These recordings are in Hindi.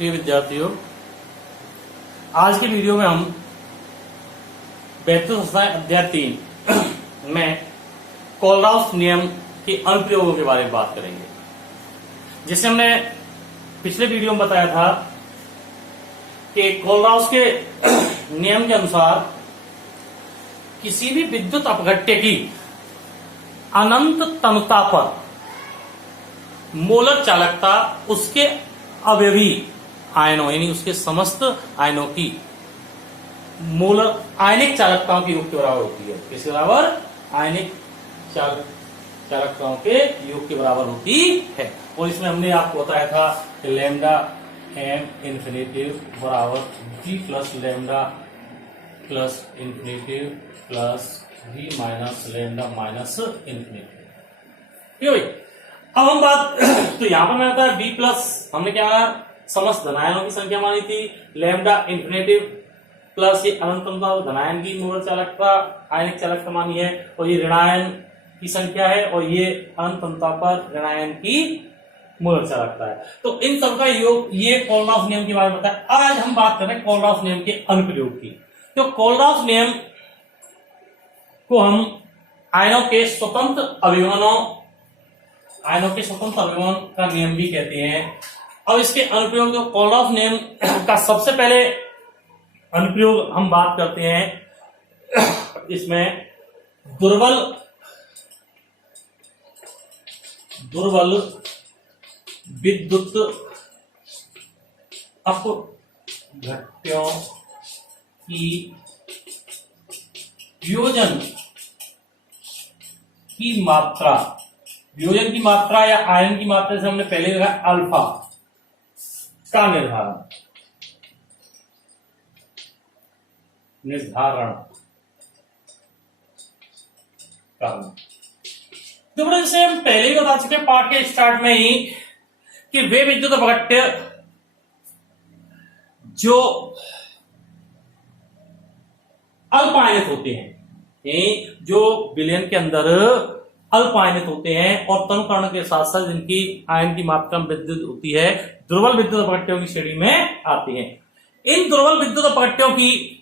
प्रिय विद्यार्थियों, आज के वीडियो में हम वैद्युत रसायन अध्याय 3 में कोलराउस नियम के अनुप्रयोगों के बारे में बात करेंगे। जिसे हमने पिछले वीडियो में बताया था कि कोलराउस के नियम के अनुसार किसी भी विद्युत अपघट्य की अनंत तनुता पर मोलर चालकता उसके अवयवी आयनों यानी उसके समस्त आयनों की मोलर आयनिक चालकताओं की योग के बराबर होती है। किसके बराबर? आयनिक चालकताओं के योग के बराबर होती है। और इसमें हमने आपको बताया था कि लैम्डा एम इन्फिनेटिव बराबर G plus lambda plus infinitive plus V minus lambda minus infinitive. अब हम बात तो यहां पर मैंने बताया बी प्लस, हमने क्या समस्त धनायनों की संख्या मानी थी, लैम्डा इन्फिनेटिव प्लस ये अनंतता धनायन की मोलर चालकता आयनिक चालकता मानी है, और ये ऋणायन की संख्या है, और ये अनंतता पर ऋणायन की मोलर चालकता है। तो इन सबका योग ये कोलराउस नियम के बारे में बताया। आज हम बात कर रहे हैं कोलराउस नियम के अनुप्रयोग की। तो कोलराउस नियम को हम आयनों के स्वतंत्र अभिवहन का नियम भी कहते हैं। अब इसके अनुप्रयोग जो कोलराउस नियम का सबसे पहले अनुप्रयोग हम बात करते हैं, इसमें दुर्बल विद्युत अपघट्यों की वियोजन की मात्रा या आयन की मात्रा से हमने पहले देखा अल्फा का निर्धारण करना। तो जैसे हम पहले ही बता चुके पाठ के स्टार्ट में ही कि वे विद्युत अपघट्य जो अल्प आयनित होते हैं, जो विलयन के अंदर अल्प आयनित होते हैं और तनुकरण के साथ साथ जिनकी आयन की मात्रा विद्युत होती है, दुर्बल विद्युत अपघट्यों की श्रेणी में आती हैं। इन दुर्बल विद्युत अपघट्यों की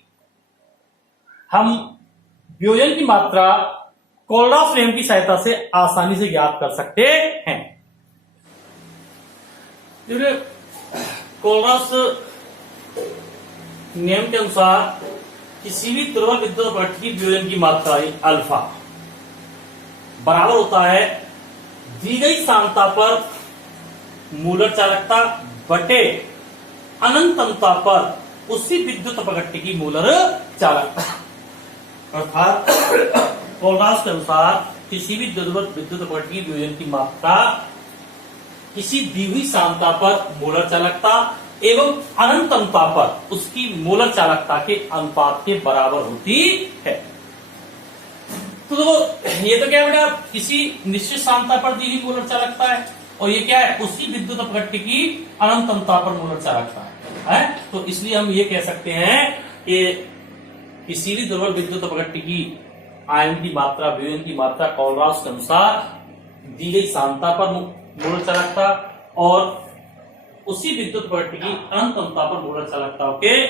हम वियोजन की मात्रा कोलराउस नियम की सहायता से आसानी से ज्ञात कर सकते हैं। कोलराउस नियम के अनुसार किसी भी दुर्बल विद्युत अपघट्य की वियोजन की मात्रा अल्फा बराबर होता है दी गई सांद्रता पर मोलर चालकता बटे अनंतता पर उसी विद्युत अपघट्य की मोलर चालकता। अर्थात कोलराउस के अनुसार किसी भी दुर्बल विद्युत अपघट्य की वियोजन की मात्रा किसी दी हुई सांद्रता पर मोलर चालकता एवं अनंतता पर उसकी मोलर चालकता के अनुपात के बराबर होती है। तो ये तो क्या बेटा, किसी निश्चित सांद्रता पर दी हुई मोलर चालकता है, और ये क्या है, उसी विद्युत अपघट्य की अनंतता पर मोलर चालकता है। तो इसलिए हम ये कह सकते हैं कि किसी भी दुर्बल विद्युत अपघट्य की आयन की मात्रा वियोजन की मात्रा कोलराउस के अनुसार दी गई सांद्रता पर मोलर चालकता और उसी विद्युत अपघट्य की अनंतता पर मोलर चालकताओं के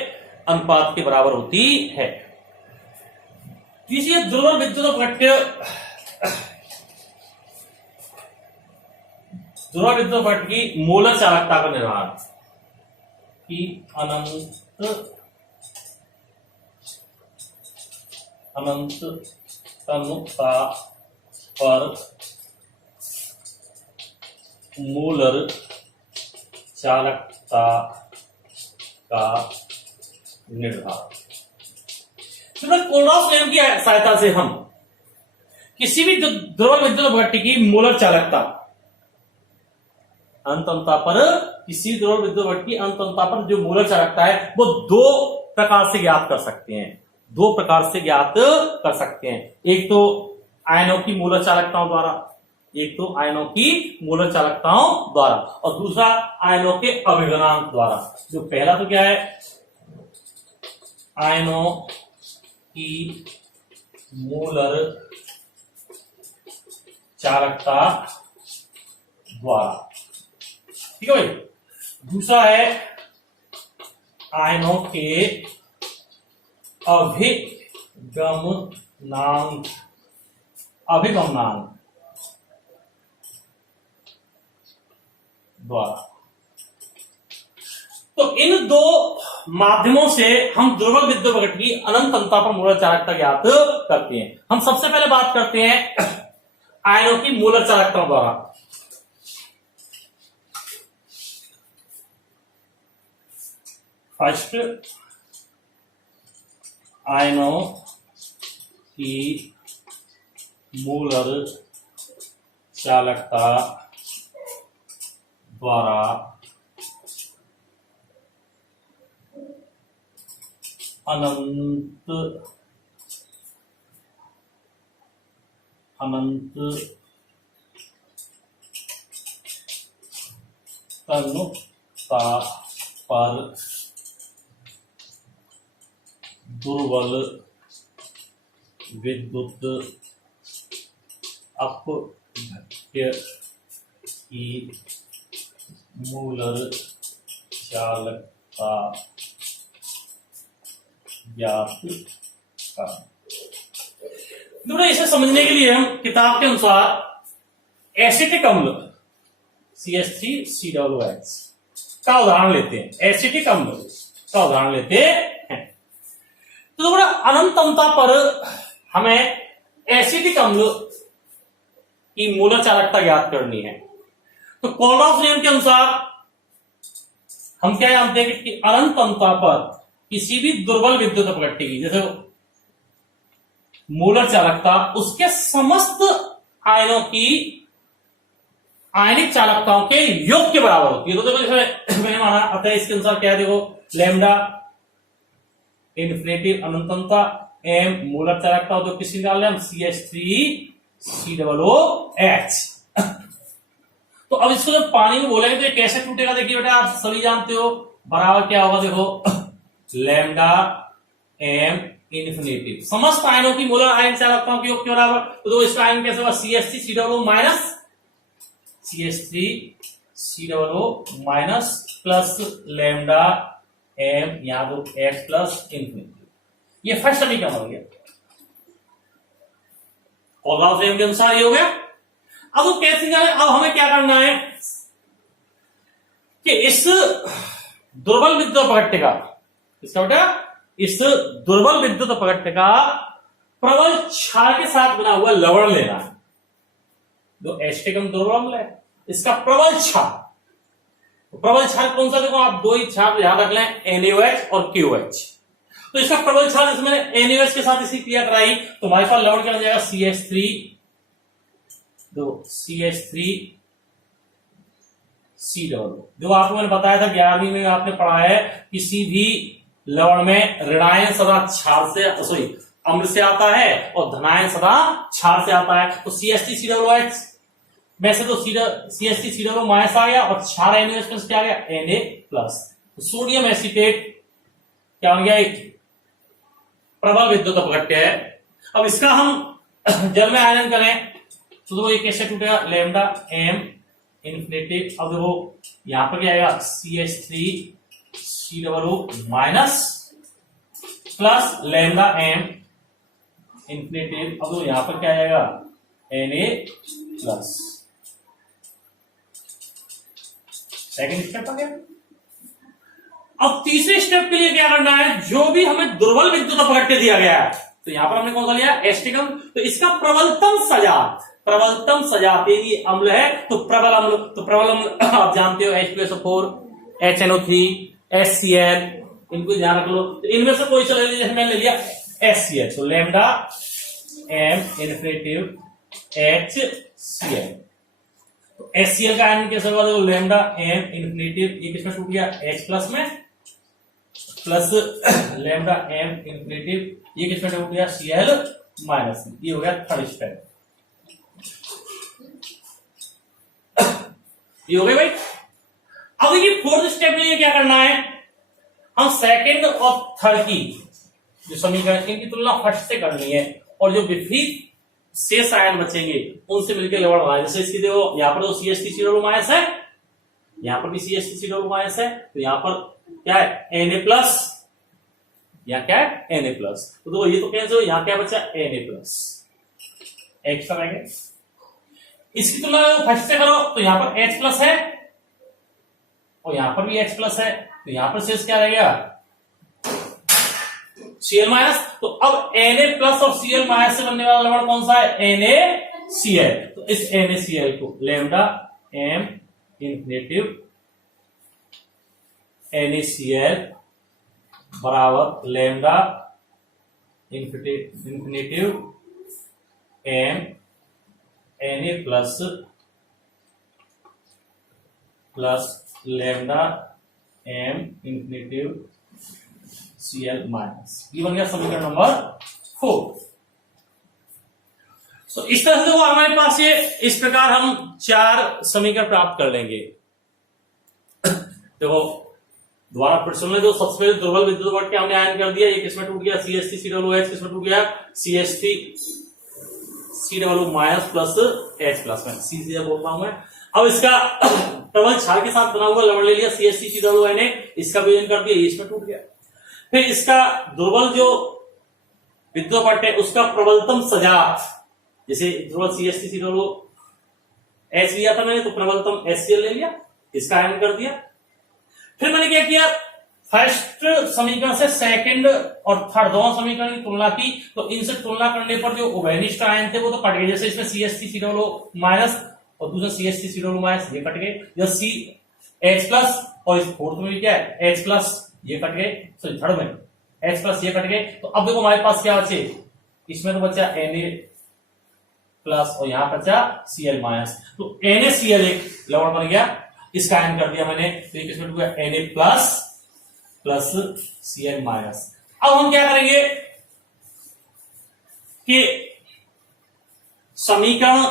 अनुपात के बराबर होती है। तीसरी दुर्बल विद्युत अपघट्य की मोलर चालकता का निर्धारण की अनंत तनुता पर मोलर चालकता का निर्धारण। कोलराउस नियम की सहायता से हम किसी भी दुर्बल विद्युत अपघट्य की मोलर चालकता अनंतता पर किसी दुर्बल विद्युत अपघट्य की अनंतता पर जो मोलर चालकता है वो दो प्रकार से ज्ञात कर सकते हैं। एक तो आयनों की मोलर चालकताओं द्वारा, और दूसरा आयनों के अभिगमनांक द्वारा। जो पहला तो क्या है, आयनों की मोलर चालकता द्वारा, ठीक है भाई। दूसरा है आयनों के अभिगमनांक द्वारा। तो इन दो माध्यमों से हम दुर्बल विद्युत अपघट्य की अनंत अंतता पर मूलर चालकता ज्ञात करते हैं। हम सबसे पहले बात करते हैं आयनों की मूलर चालकता द्वारा। फर्स्ट, आयनों की मूलर चालकता द्वारा अनंत तनुता पर दुर्बल विद्युत अपघट्य की मूलर चालकता ज्ञात कर। तो इसे समझने के लिए हम किताब के अनुसार एसिटिक अम्ल CH3COOH का उदाहरण लेते हैं। एसिटिक अम्ल का उदाहरण लेते हैं। तो बड़ा अनंत अंतता पर हमें एसिटिक अम्ल की मूलर चालकता ज्ञात करनी है। तो कोलरॉफ नियम के अनुसार हम क्या जानते हैं कि अनंत अंतता पर किसी भी दुर्बल विद्युत अपघट्य की, जैसे मूलर चालकता उसके समस्त आयनों की आयनिक चालकताओं के योग के बराबर होती है। तो देखो जैसे मैंने माना, अतः इसके अनुसार क्या है, देखो लैम्डा इन्फिनिटिव अनंतता एम मूलर चालकता जो किसी निकाल रहे हम CH3COOH। तो अब इसको जब पानी में बोलेंगे तो ये कैसे टूटेगा, देखिए बेटा आप सभी जानते हो, बराबर क्या होगा, देखो लैम्डा एम इन्फिनिटिव समस्त आयनों की मूलर आयन चालकताओं के योग के बराबर। तो इसका आयन कैसे होगा, CH3COO minus CH3COO minus plus lambda M यहां दो H प्लस इन्फिनिटी। ये फर्स्ट समीकरण हो गया, कोलरॉफ नियम के अनुसार ये हो गया। अब वो कैसे जाए, अब हमें क्या करना है कि इस दुर्बल विद्युत अपघट्य का, इसका बेटा इस दुर्बल विद्युत अपघट्य का प्रबल क्षार के साथ बना हुआ लवण लेना है। जो एसिटिक दुर्बल अम्ल है इसका प्रबल क्षार, प्रबल क्षार कौन सा, देखो आप दो ही क्षार ध्यान रख लें, NaOH और KOH। तो इसका प्रबल क्षार, इसमें NaOH के साथ इसकी क्रिया कराई तो हमारे पास लवण क्या बन जाएगा, CH3COO। जो आपको मैंने बताया था 11वीं में आपने पढ़ा है, किसी भी लवण में ऋणायन सदा क्षार से अम्ल से आता है और धनायन सदा क्षार से आता है। तो CH3COOH में से तो CH3COO माइनस आ गया और क्षार NaOH प्लस क्या आ गया, Na प्लस। तो सोडियम एसीटेट क्या बन गया, एक प्रबल विद्युत अपघट्य है। अब इसका हम जल में आयन करें तो ये कैसे टूटेगा, लैम्डा एम इन्फिनिटी। अब देखो यहां पर क्या आएगा, CH3COO minus plus lambda M infinity. अब देखो यहां पर क्या आएगा, Na प्लस। सेकेंड स्टेप आ गया। अब तीसरे स्टेप के लिए क्या करना है, जो भी हमें दुर्बल विद्युत अपघट्य दिया गया है, तो यहां पर हमने कौन सा लिया, एसिटिक अम्ल। तो इसका प्रबलतम सजात यदि अम्ल है तो प्रबल अम्ल, तो प्रबल अम्ल आप जानते हो H2SO4 HNO3 HCl, इनको ध्यान रख लो। तो इनमें से कोई चले लीजिए, मैंने ले लिया HCl, तो लैम्डा एम इन्फिनिटिव HCl। तो HCl का आयन कैसे होगा, देखो लैम्डा एम इन्फिनिटिव, ये किसमें टूट गया, H प्लस में, प्लस लैम्डा एम इन्फिनिटिव, ये किसमें टूट गया, Cl माइनस में। ये हो गया थर्ड स्टेप। ये हो गए भाई। अब देखिए फोर्थ स्टेप के लिए क्या करना है, हम सेकंड और थर्ड की जो समीकरण इनकी तुलना फर्स्ट से करनी है और जो विपरीत शेष आयन बचेंगे उनसे मिलकर लवण बनाए। जैसे इसकी देखो यहां पर तो CH3COO माइनस है, यहां पर भी CH3COO माइनस है, तो यहां पर क्या है Na प्लस, यहाँ क्या है Na प्लस, तो देखो ये तो कैंसिल हो, यहाँ क्या बचा Na प्लस एक्स्ट्रा रह गया। इसकी तुलना फर्स्ट से करो तो यहाँ पर H प्लस है और यहाँ पर भी H प्लस है, तो यहाँ पर शेष क्या रह गया Cl माइनस। तो अब Na प्लस और Cl माइनस से बनने वाला लवण कौन सा है NaCl। तो इस NaCl को लैम्डा m इंफिनिटिव NaCl बराबर lambda infinitive m Na plus lambda m infinity Cl minus, ये बन गया समीकरण नंबर 4। तो इस तरह से वो हमारे पास ये इस प्रकार हम 4 समीकरण प्राप्त कर लेंगे। देखो दोबारा फिर सुन ले, जो सबसे पहले दुर्बल विद्युत वर्ग के हमने आयन कर दिया, ये किसमें टूट गया CH3 COOH, किसमें टूट गया CH3 COO minus plus H plus में, सी से बोल रहा हूं मैं। अब इसका प्रबल क्षार के साथ बना हुआ लवण ले लिया CH3 COONA, इसका विलयन कर दिया, इसमें टूट गया। फिर इसका दुर्बल जो विद्युत पट है उसका प्रबलतम सजात, जैसे दुर्बल CH3 COOH लिया था मैंने, तो प्रबलतम HCl ले लिया, इसका आयन कर दिया। फिर मैंने क्या किया, फर्स्ट समीकरण से सेकंड और थर्ड दोनों समीकरण की तुलना की, तो इनसे तुलना करने पर जो उभयनिष्ठ आयन थे वो तो कट गए, जैसे इसमें CH3 COO माइनस और दूसरा CH3 COO माइनस, ये कट गए। जब CH प्लस और इस फोर्थ में भी क्या है H प्लस, ये कट गए, सॉरी थर्ड में H प्लस, ये कट गए। तो अब देखो हमारे पास क्या बचे, इसमें तो बचा Na प्लस और यहां बचा Cl माइनस, तो NaCl एक लवण बन गया, इसका आयन कर दिया मैंने, तो ये किसमें टूट गया Na plus plus Cl minus. अब हम क्या करेंगे कि समीकरण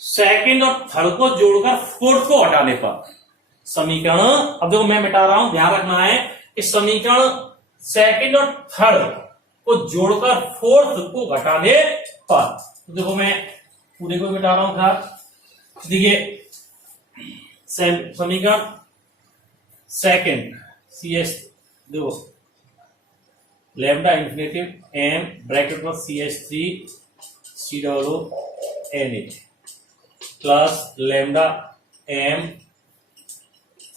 सेकंड और थर्ड को जोड़कर फोर्थ को हटाने पर समीकरण, अब देखो मैं मिटा रहा हूं, ध्यान रखना है कि समीकरण सेकंड और थर्ड को जोड़कर फोर्थ को घटाने पर, तो देखो मैं पूरे को मिटा रहा हूं था। देखिए समीकरण सेकंड CH, देखो लैम्डा इंफिनिटिव m ब्रैकेट में CH3 COONA plus lambda m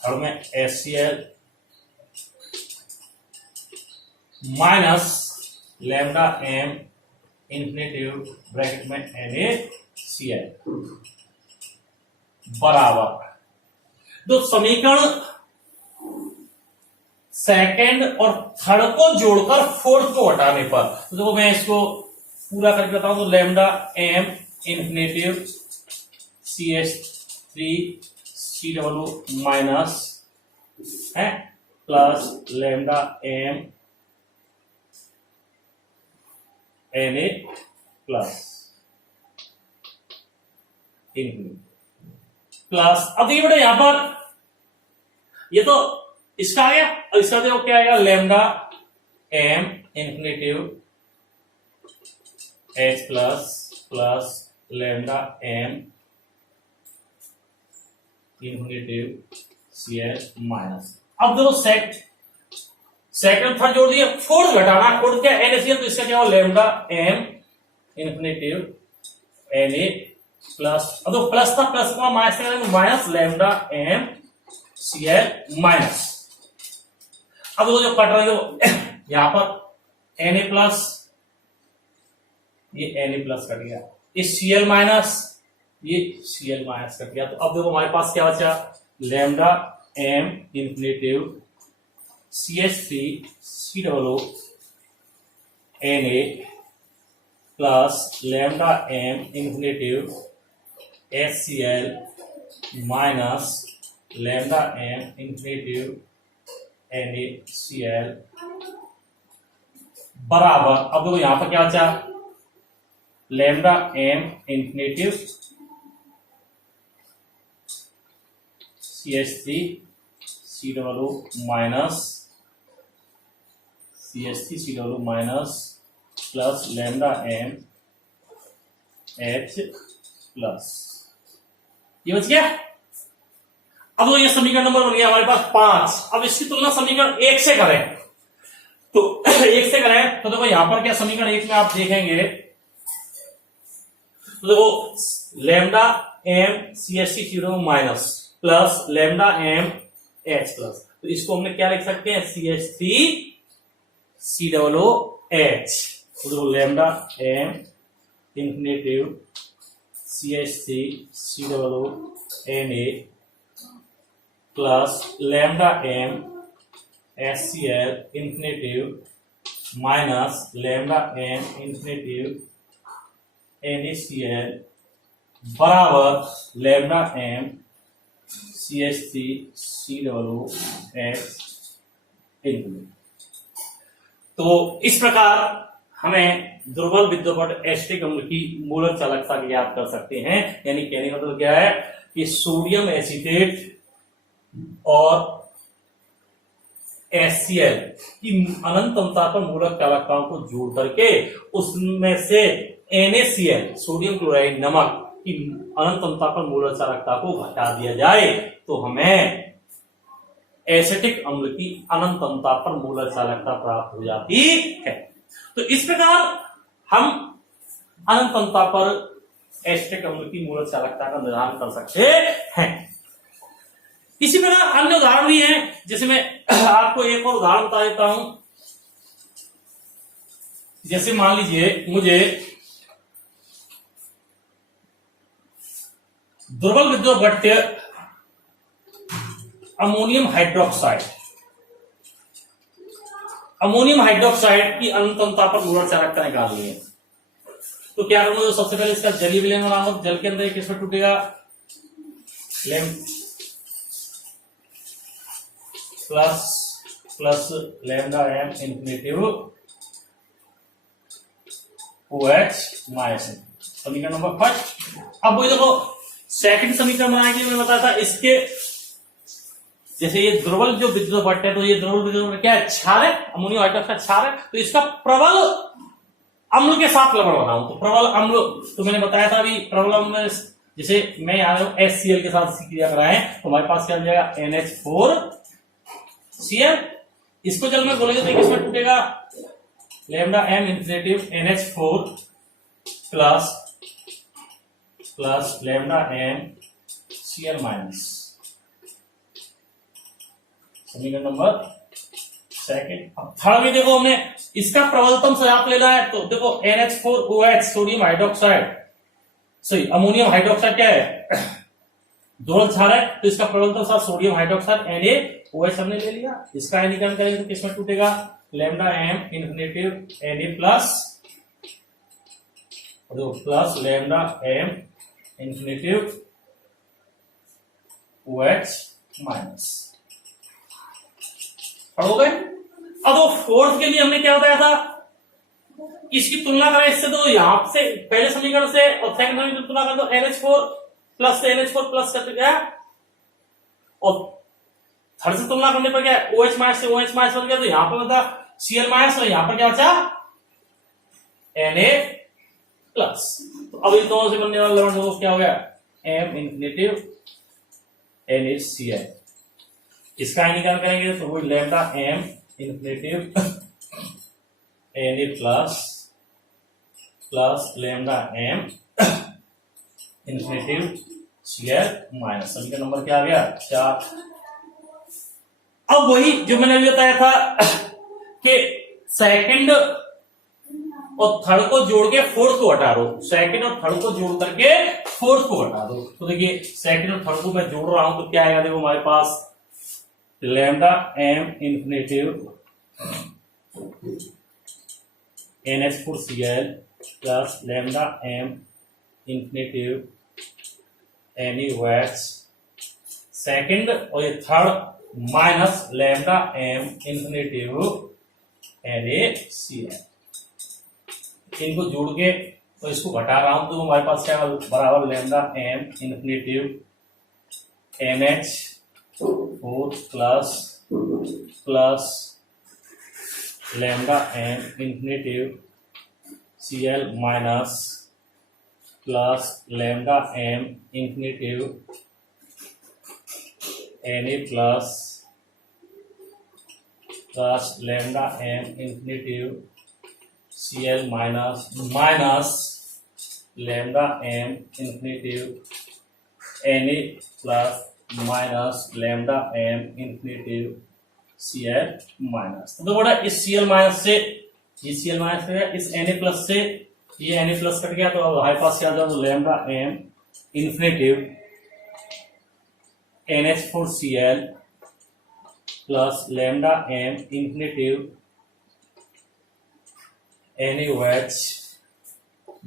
third में HCl minus lambda m infinitive bracket में NaCl बराबर, तो समीकरण सेकंड और थर्ड को जोड़कर फोर्थ को हटाने पर, तो देखो मैं इसको पूरा करके बताऊं, तो lambda m infinitive CH3 COO minus है plus lambda m Na plus infinity plus, अब देखिए बेटा यहां पर ये तो इसका आ गया, और इसका देखो क्या आएगा lambda m infinitive H plus plus lambda m infinity Cl minus. अब देखो सेकंड थर्ड जोड़ दिए, फोर्थ घटाना, फोर्थ क्या NaCl, तो इसका क्या होगा lambda m infinity Na plus, अब तो प्लस था, प्लस का minus minus lambda m Cl minus. अब वो जो कट रही हो यहां पर Na प्लस, ये Na प्लस कट गया, ये Cl माइनस, ये Cl माइनस कट गया। तो अब देखो हमारे पास क्या बचा lambda m infinitive CH3 COO Na plus lambda m infinitive HCl minus lambda m infinitive NaCl बराबर, अब देखो यहां पर क्या बचा lambda m infinitive CH3 COO minus CH3 COO minus plus lambda m H plus, ये बच गया। अब तो ये समीकरण नंबर बन गया हमारे पास 5। अब इसकी तुलना समीकरण 1 से करें तो 1 से करें तो देखो यहां पर क्या समीकरण 1 में आप देखेंगे तो देखो lambda M C H C zero minus plus lambda M H plus, तो इसको हमने क्या लिख सकते हैं C H three C double O H. तो देखो lambda M infinitive C H three C double O N A plus lambda M S C L infinitive minus lambda M infinitive N A C L बराबर lambda M C H three C double O H infinity. तो इस प्रकार हमें दुर्बल विद्युत एसिटिक अम्ल की मूलक चालकता ज्ञात कर सकते हैं। यानी कहने का मतलब क्या है कि सोडियम एसीटेट और HCl की अनंत अंतराल पर मूलक चालकताओं को जोड़ करके उसमें से NaCl सोडियम क्लोराइड नमक की अनंत अंतराल पर मूलक चालकता को घटा दिया जाए तो हमें एसिटिक अम्ल की अनंत अंतराल पर मूलक चालकता प्राप्त हो जाती है। तो इस प्रकार हम अनंत अंतराल पर एसिटिक अम्ल की मूलक चालकता का निर्धारण कर सकते हैं। इसी प्रकार अन्य उदाहरण भी हैं, जैसे मैं आपको एक और उदाहरण बता देता हूं। जैसे मान लीजिए मुझे दुर्बल विद्युतगठ्य अमोनियम हाइड्रोक्साइड की अनंत अंतराल पर मूलक चालकता निकालनी है। तो क्या करूंगा, तो सबसे पहले इसका जलीय विलयन बनाऊंगा। जल के अंदर किसमें टूटेगा, plus lambda M infinity OH minus. समीकरण नंबर फर्स्ट। अब वही देखो सेकंड समीकरण बनाने के लिए मैं बताया था, इसके जैसे ये द्रवल जो विद्युत भट्ट है तो ये द्रवल विद्युत क्या है, क्षार है, अमोनियम हाइड्रोक्साइड क्षार है। तो इसका प्रबल अम्ल के साथ लवण बनाऊं तो प्रबल अम्ल, तो मैंने बताया था अभी प्रबल अम्ल जैसे मैं यहाँ HCl के साथ क्रिया कराएं तो हमारे पास क्या हो जाएगा NH4Cl। इसको जल में बोलेंगे तो किसमें टूटेगा, lambda M infinity NH4 plus lambda M Cl minus. समीकरण नंबर सेकंड। अब थर्ड में देखो हमने इसका प्रबलतम सजात लेना है तो देखो NH4OH सोडियम हाइड्रोक्साइड सही अमोनियम हाइड्रोक्साइड क्या है, दोनों क्षार है, तो इसका प्रबलतम साथ सोडियम हाइड्रोक्साइड NaOH हमने ले लिया। इसका आयनीकरण करेंगे तो किसमें टूटेगा, lambda M infinity Na plus lambda M infinity OH minus. हो गए। अब वो फोर्थ के लिए हमने क्या बताया था, इसकी तुलना करें इससे तो यहां से पहले समीकरण से और सेकंड समीकरण की तुलना करें तो NH4 प्लस से NH4 प्लस करते क्या, और थर्ड से तुलना करने पर क्या OH माइनस से OH माइनस बन गया, तो यहां पर बता Cl माइनस और यहां पर क्या बचा Na प्लस। तो अब इन दोनों से बनने वाला लवण दोस्त क्या हो गया, M इंफिनिटिव NaCl। इसका आयनीकरण करेंगे तो वो lambda M infinity Na plus lambda M infinity Cl minus. समीकरण नंबर क्या आ गया, 4। अब वही जो मैंने अभी बताया था कि सेकंड और थर्ड को जोड़ के फोर्थ को हटा दो, सेकंड और थर्ड को जोड़ करके फोर्थ को हटा दो। तो देखिए सेकंड और थर्ड को मैं जोड़ रहा हूं तो क्या आएगा, देखो हमारे पास lambda M infinitive NH4Cl plus lambda M infinitive NaOH second और ये third minus lambda M infinitive NaCl। इनको जोड़ के तो इसको घटा रहा हूं तो हमारे पास क्या बराबर lambda M infinity NH4 plus lambda M infinity Cl minus plus lambda M infinity Na plus lambda m infinity Cl minus lambda m infinity Na plus minus lambda m infinity Cl minus. तो बेटा इस Cl माइनस से ये Cl माइनस है, इस Na प्लस से ये Na प्लस कट गया, तो अब हमारे पास क्या था, lambda m infinitive NH4Cl plus lambda m infinitive NaOH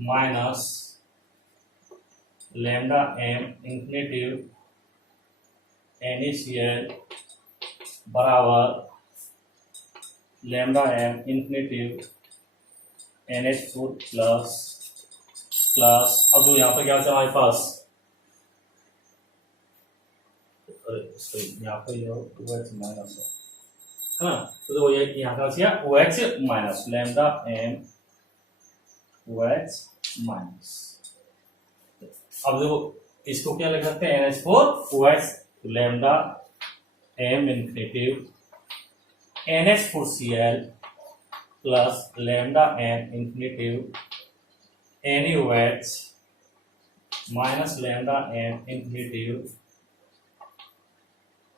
minus lambda m infinitive NaCl बराबर lambda m infinitive NH4 plus अब जो यहाँ पर क्या है हमारे पास, यहाँ पर OH माइनस है ना, तो ये यहाँ का OH minus lambda m OH minus. अब देखो इसको क्या लिख सकते हैं, NH4 OH lambda m infinitive NH4Cl plus lambda m infinitive NaOH minus lambda m infinitive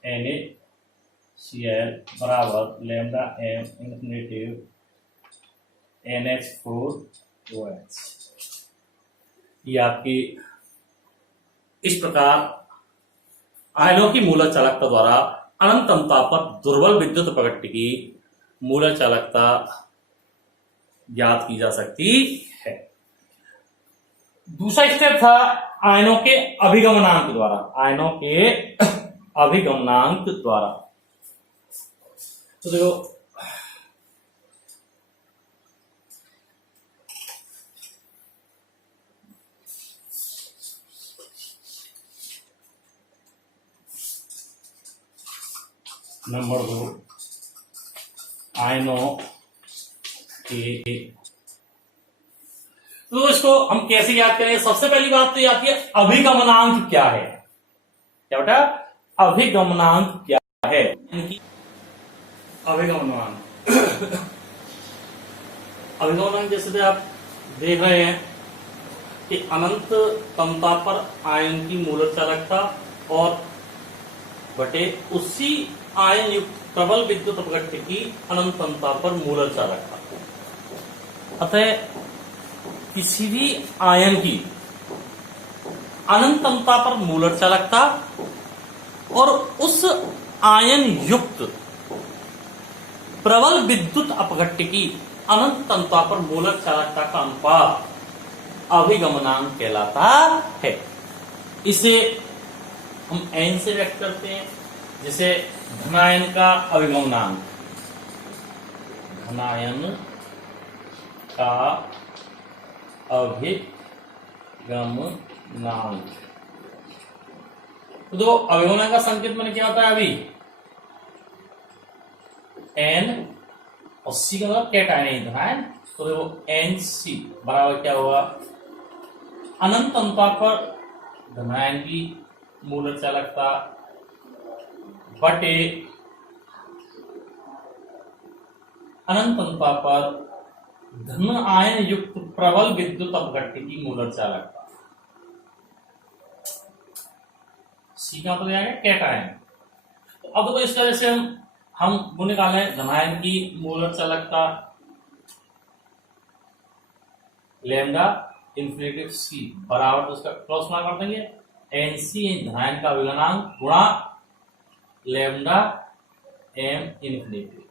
NaCl बराबर लैम्डा m इंफिनिटिव NH4OH। ये आपकी इस प्रकार आयनों की मूलक चालकता द्वारा अनंत अंतता पर दुर्बल विद्युत अपघट्य की मूलक चालकता ज्ञात की जा सकती है। दूसरा स्टेप था आयनों के अभिगमनांक द्वारा, आयनों के अभिगमनांक द्वारा। तो देखो नंबर 2 आयनों के, तो इसको हम कैसे याद करें, सबसे पहली बात तो ये आती है अभिगमनांक क्या है। क्या बेटा, अभिगमनांक क्या है, अभिगमनांक अभिगमनांक जैसे कि आप देख रहे हैं कि अनंत तमता पर आयन की मूलक चालकता और बटे उसी आयन युक्त प्रबल विद्युत अपघट्य की अनंत तमता पर मूलक चालकता। अतः किसी भी आयन की अनंत तमता पर मूलक चालकता और उस आयन युक्त प्रबल विद्युत अपघट्य की अनंत तमता पर मूलक चालकता का अनुपात अभिगमनांक कहलाता है। इसे हम n से व्यक्त करते हैं, जैसे धनायन का अभिगमनांक, धनायन का अभिगमनांक। तो अभिगमनांक का संकेत मैंने क्या होता है अभी, n और c का मतलब कैटायन धनायन। तो देखो NC बराबर क्या होगा, अनंत तमता पर धनायन की मूलक चालकता बटे अनंत तमता पर धन आयन युक्त प्रबल विद्युत अपघट्य की मूलक चालकता। सी का मतलब आएगा कैटायन। तो अब तो इस तरह से हम वो निकाले धनायन की मूलक चालकता लैम्डा इंफिनिटिव सी बराबर, तो उसका क्रॉस गुणा कर देंगे, एनसी धनायन का अभिगमनांक गुणा लैम्डा एम इंफिनिटिव,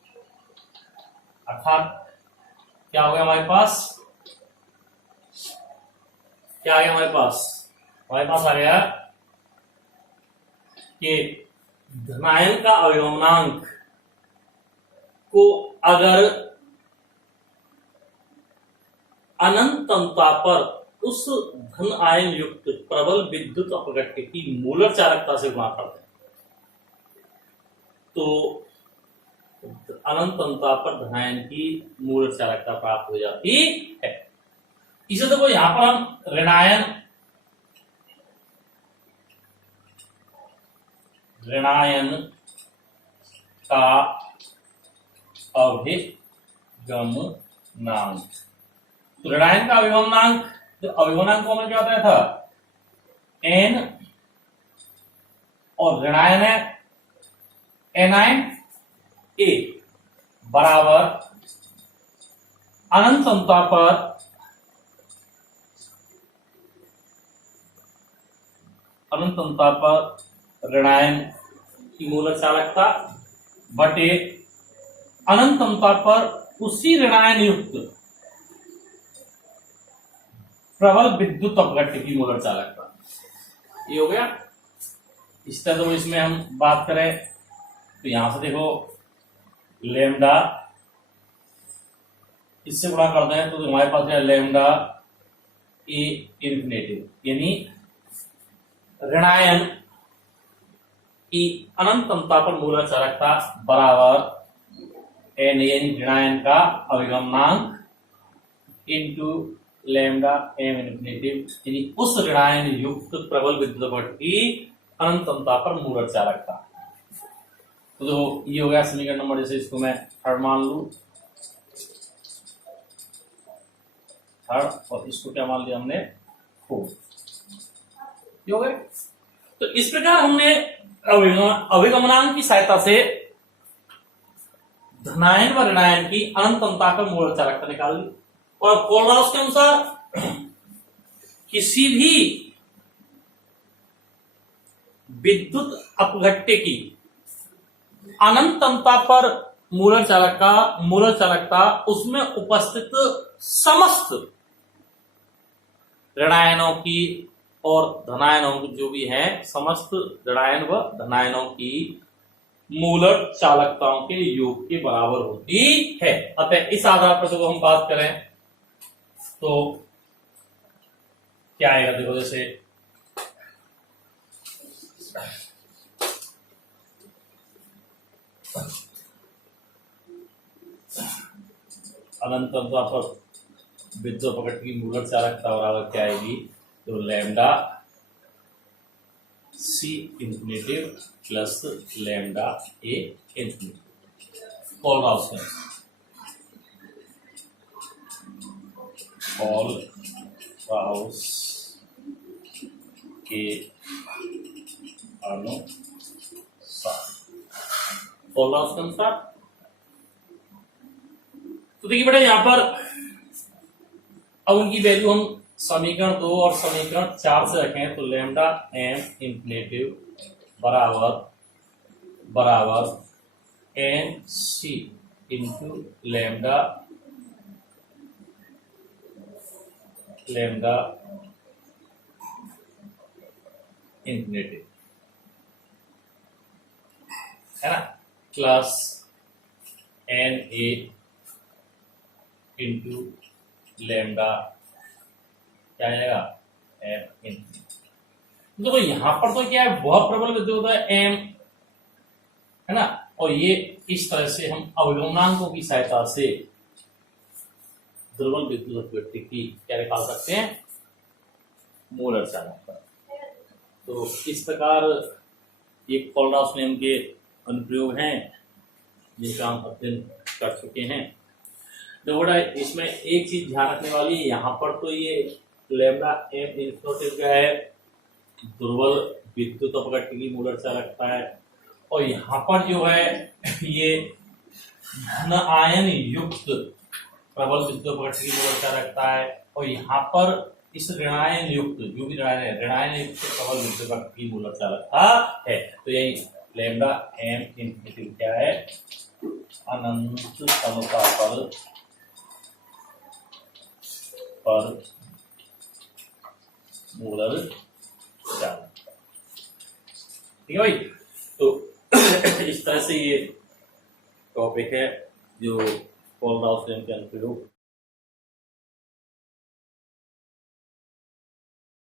अर्थात क्या हो गया हमारे पास, क्या आ गया हमारे पास आ गया कि धनायन का अभिगमनांक को अगर अनंत तमता पर उस धन आयन युक्त प्रबल विद्युत अपघट्य की मूलक चालकता से गुणा करते हैं तो अनंत तमता पर धनायन की मूलक चालकता प्राप्त हो जाती है। इसे देखो यहां पर हम ऋणायन का अभिगमनांक। तो ऋणायन का अभिगमनांक, जो अभिगमनांक को हमें क्या बताया था, एन, और ऋणायन है एनाइन ए बराबर अनंत अंतर पर ऋणायन की मूलक चालकता बटे अनंत अंतर पर उसी ऋणायन युक्त प्रबल विद्युत अपघट्य की मूलक चालकता। ये हो गया। इस तरह तो इसमें हम बात करें तो यहां से देखो लेमडा, इससे गुणा कर दें तो हमारे पास है लेमडा ए इन्फिनेटिव, यानी ऋणायन की अनंत अंतर पर मूलक चालकता बराबर एन, यानी ऋणायन का अभिगमनांक इंटू लेमडा एम इन्फिनेटिव, यानी उस ऋणायन युक्त प्रबल विद्युत अपघट्य की अनंत अंतर पर मूलक चालकता। तो ये हो गया समीकरण नंबर, जैसे इसको मैं थर्ड मान लू, थर्ड, और इसको क्या मान लिया हमने, फोर्थ। हो गए। तो इस प्रकार हमने अभिगमनांक की सहायता से धनायन व ऋणायन की अनंत अंतर पर मूलक चालकता निकाल ली। और कोलराउस के अनुसार किसी भी विद्युत अपघट्य की अनंत अंतर पर मूलक चालकता उसमें उपस्थित समस्त ऋणायनों की और धनायनों की, जो भी हैं समस्त ऋणायन व धनायनों की मूलक चालकताओं के योग के बराबर होती है। अतः इस आधार पर जब हम बात करें तो क्या आएगा, देखो जैसे अनंत अंतर पर विद्युत अपघट्य की मूलक चालकता बराबर क्या आएगी, तो लैम्डा सी इन्फिनेटिव प्लस लैम्डा ए इन्फिनेटिव। कोलराउस के अनुसार तो देखिए बेटा, यहां पर अब उनकी वैल्यू हम समीकरण 2 और समीकरण 4 से रखें तो लैम्डा एम इन्फिनेटिव बराबर N C into lambda infinity, है ना, plus N A into lambda क्या आएगा, एम इन्फिनेटिव। देखो यहां पर तो क्या है, वह प्रबल विद्युत है एम, है ना, और ये इस तरह से हम अवलोकनांकों की सहायता से दुर्बल विद्युत अपघट्य की क्या निकाल सकते हैं, मूलक चालकता। तो इस प्रकार ये कोलराउस नियम के अनुप्रयोग हैं जिनका हम अध्ययन कर चुके हैं। तो बड़ा इसमें एक चीज ध्यान रखने वाली है, यहाँ पर तो ये लैम्डा एम इन्फिनेटिव क्या है, दुर्बल विद्युत अपघट्य की मूलक चालकता है, और यहाँ पर जो है ये धन आयन युक्त प्रबल विद्युत अपघट्य की मूलक चालकता है, और यहाँ पर इस ऋणायन युक्त, जो भी ऋणायन युक्त प्रबल विद्युत अपघट्य की मूलक चालकता है। तो यही लैम्डा एम इन्फिनेटिव क्या है, अनंत समता पर मूलक चालकता। ठीक है भाई। तो इस तरह से ये टॉपिक है जो कोलराउस नियम के अनुप्रयोग